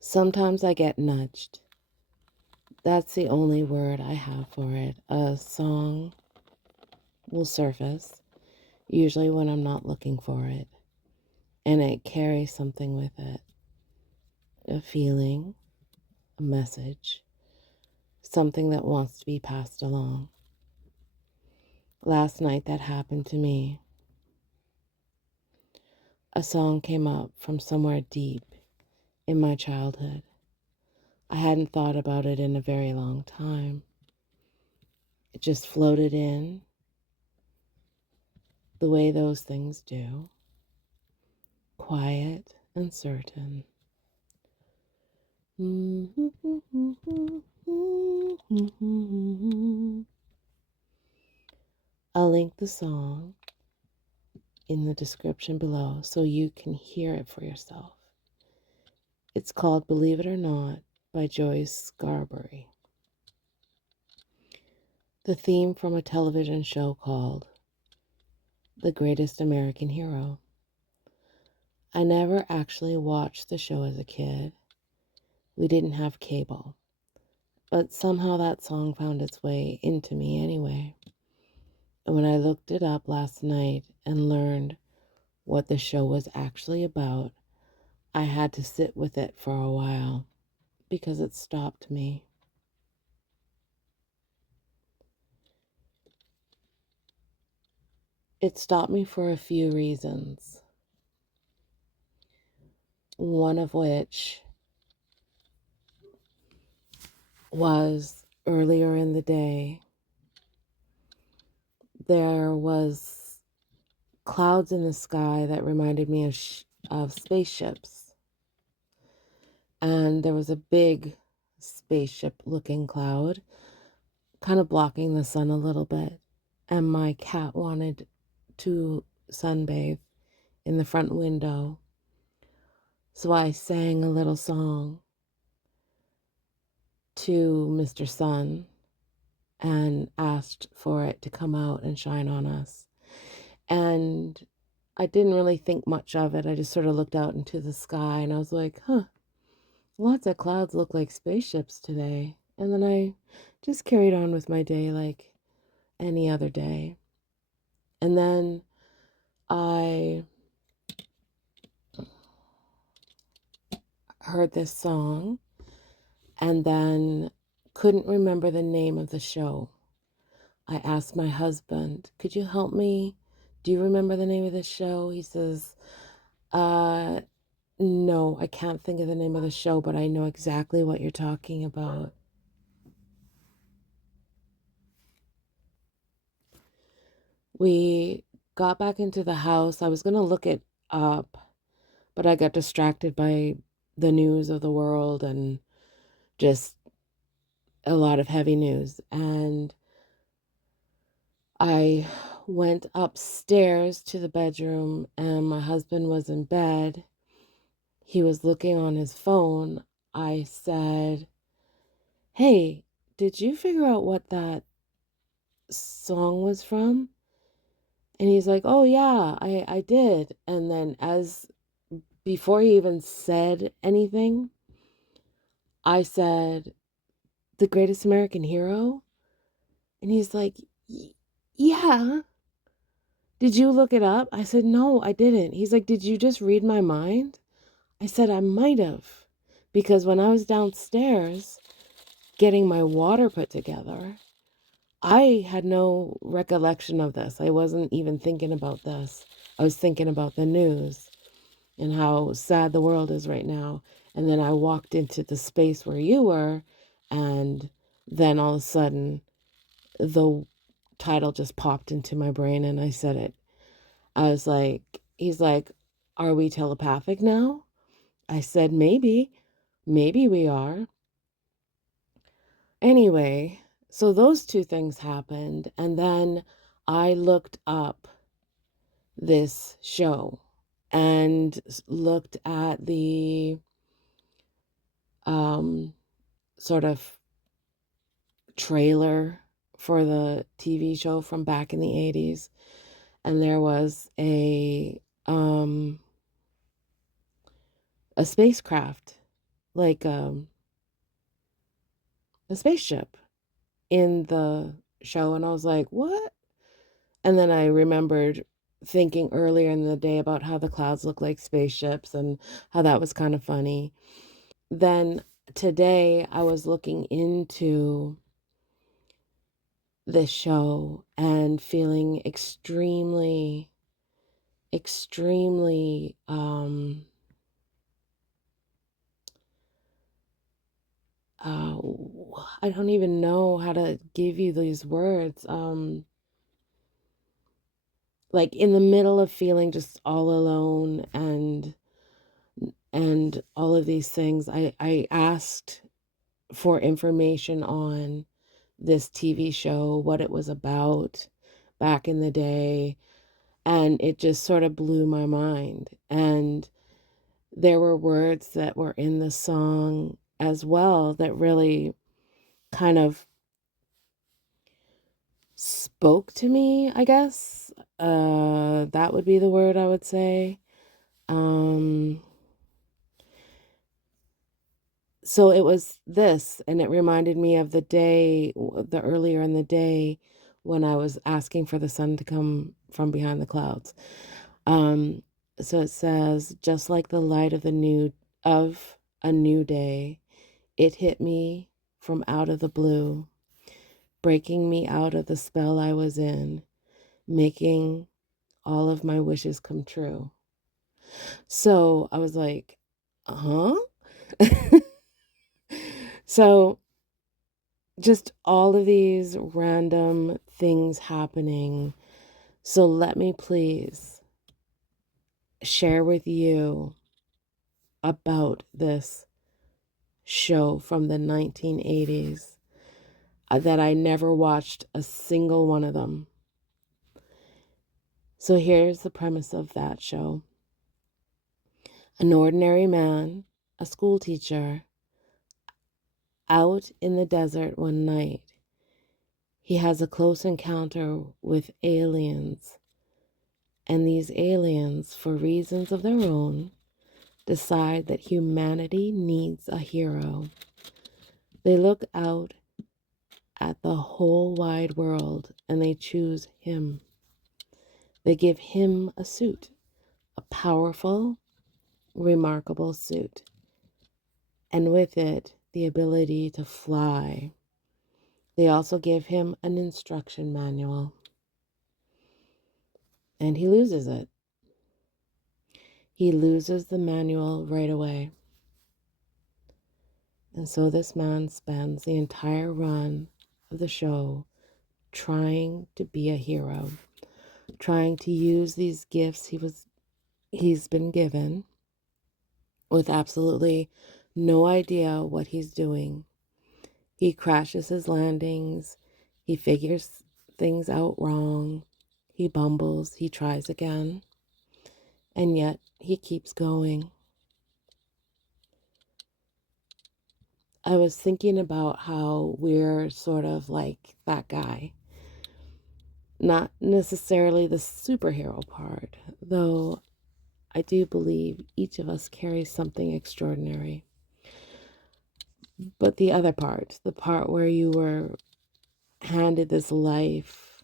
Sometimes I get nudged. That's the only word I have for it. A song will surface, usually when I'm not looking for it, and it carries something with it, a feeling, a message, something that wants to be passed along. Last night that happened to me. A song came up from somewhere deep in my childhood. I hadn't thought about it in a very long time. It just floated in the way those things do, quiet and certain. I'll link the song in the description below so you can hear it for yourself. It's called Believe It or Not by Scarbury. The theme from a television show called The Greatest American Hero. I never actually watched the show as a kid. We didn't have cable, but somehow that song found its way into me anyway. And when I looked it up last night and learned what the show was actually about, I had to sit with it for a while because it stopped me. It stopped me for a few reasons. One of which was earlier in the day, there was clouds in the sky that reminded me of spaceships. And there was a big spaceship looking cloud kind of blocking the sun a little bit. And my cat wanted to sunbathe in the front window. So I sang a little song to Mr. Sun and asked for it to come out and shine on us. And I didn't really think much of it. I just sort of looked out into the sky and I was like, lots of clouds look like spaceships today. And then I just carried on with my day like any other day. And then I heard this song and then couldn't remember the name of the show. I asked my husband, could you help me? Do you remember the name of the show? He says, no, I can't think of the name of the show, but I know exactly what you're talking about. We got back into the house. I was going to look it up, but I got distracted by the news of the world and just a lot of heavy news. And I went upstairs to the bedroom and my husband was in bed. He was looking on his phone. I said, hey, did you figure out what that song was from? And he's like, oh yeah, I did. And then before he even said anything, I said, The Greatest American Hero? And he's like, yeah. Did you look it up? I said, no, I didn't. He's like, did you just read my mind? I said, I might have. Because when I was downstairs getting my water put together, I had no recollection of this. I wasn't even thinking about this. I was thinking about the news and how sad the world is right now. And then I walked into the space where you were, and then all of a sudden, the title just popped into my brain and I said it. I was like, he's like, are we telepathic now? I said, maybe we are. Anyway, so those two things happened. And then I looked up this show and looked at the sort of trailer for the TV show from back in the 80s. And there was a spacecraft like a spaceship in the show, and I was like, "What?" And then I remembered thinking earlier in the day about how the clouds look like spaceships and how that was kind of funny. Then today I was looking into this show and feeling extremely uh I don't even know how to give you these words. Like in the middle of feeling just all alone and all of these things, I asked for information on this TV show, what it was about back in the day, and it just sort of blew my mind. And there were words that were in the song as well that really kind of spoke to me, I guess. That would be the word I would say. Um, so it was this, and it reminded me of the day, the earlier in the day when I was asking for the sun to come from behind the clouds. Um, so it says, just like the light of a new day, it hit me from out of the blue, breaking me out of the spell I was in, making all of my wishes come true. So I was like, huh? So just all of these random things happening. So let me please share with you about this show from the 1980s that I never watched a single one of them. So here's the premise of that show. An ordinary man, a school teacher, out in the desert one night, he has a close encounter with aliens. And these aliens, for reasons of their own, decide that humanity needs a hero. They look out at the whole wide world and they choose him. They give him a suit, a powerful, remarkable suit, and with it, the ability to fly. They also give him an instruction manual, and he loses it. He loses the manual right away. And so this man spends the entire run of the show trying to be a hero, trying to use these gifts he's been given with absolutely no idea what he's doing. He crashes his landings, he figures things out wrong, he bumbles, he tries again, and yet he keeps going. I was thinking about how we're sort of like that guy. Not necessarily the superhero part, though I do believe each of us carries something extraordinary. But the other part, the part where you were handed this life,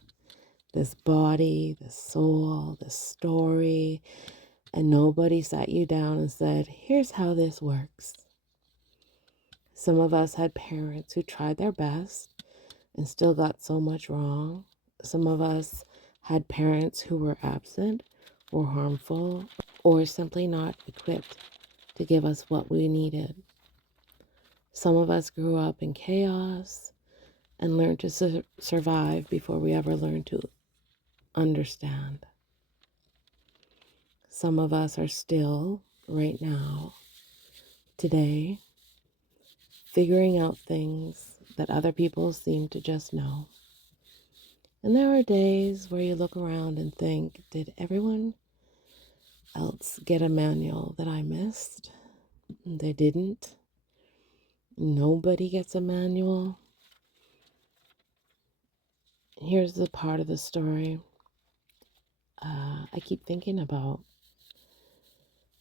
this body, this soul, this story, and nobody sat you down and said, here's how this works. Some of us had parents who tried their best and still got so much wrong. Some of us had parents who were absent or harmful or simply not equipped to give us what we needed. Some of us grew up in chaos and learned to survive before we ever learned to understand. Some of us are still, right now, today, figuring out things that other people seem to just know. And there are days where you look around and think, did everyone else get a manual that I missed? They didn't. Nobody gets a manual. Here's the part of the story I keep thinking about.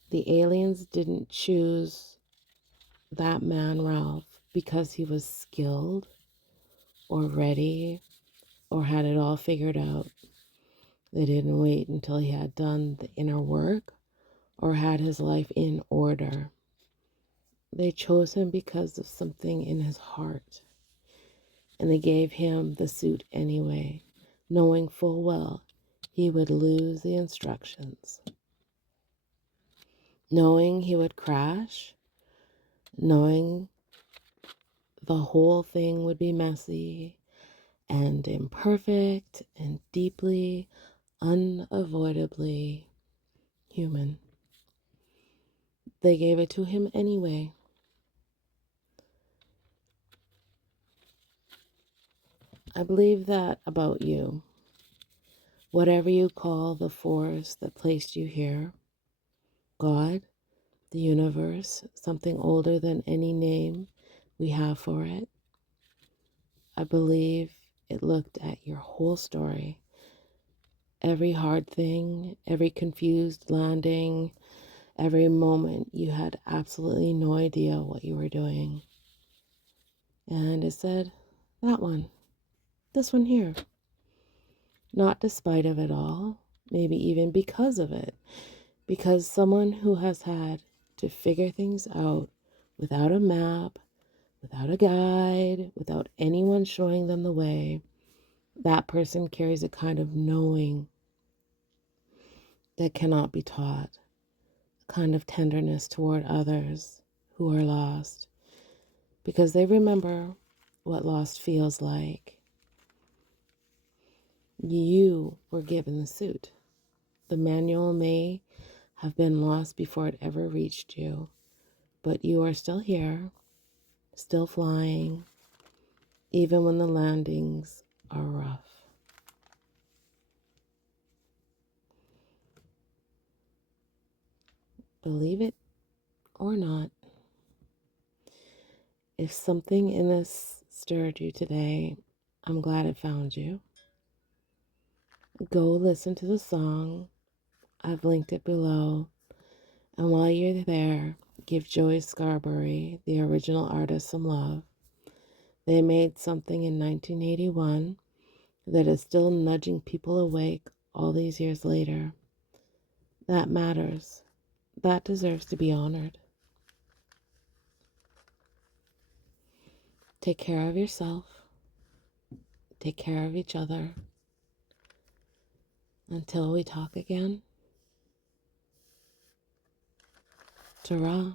The aliens didn't choose that man, Ralph, because he was skilled or ready or had it all figured out. They didn't wait until he had done the inner work or had his life in order. They chose him because of something in his heart. And they gave him the suit anyway, knowing full well he would lose the instructions, knowing he would crash, knowing the whole thing would be messy and imperfect and deeply, unavoidably human. They gave it to him anyway. I believe that about you. Whatever you call the force that placed you here, God, the universe, something older than any name we have for it, I believe it looked at your whole story. Every hard thing, every confused landing, every moment you had absolutely no idea what you were doing. And it said, that one, this one here. Not despite of it all, maybe even because of it. Because someone who has had to figure things out without a map, without a guide, without anyone showing them the way, that person carries a kind of knowing that cannot be taught, a kind of tenderness toward others who are lost, because they remember what lost feels like. You were given the suit. The manual may have been lost before it ever reached you, but you are still here, still flying, even when the landings are rough. Believe it or not, if something in this stirred you today, I'm glad it found you. Go listen to the song. I've linked it below. And while you're there, give Joey Scarbury, the original artist, some love. They made something in 1981 that is still nudging people awake all these years later. That matters. That deserves to be honored. Take care of yourself. Take care of each other. Until we talk again, ta-ra.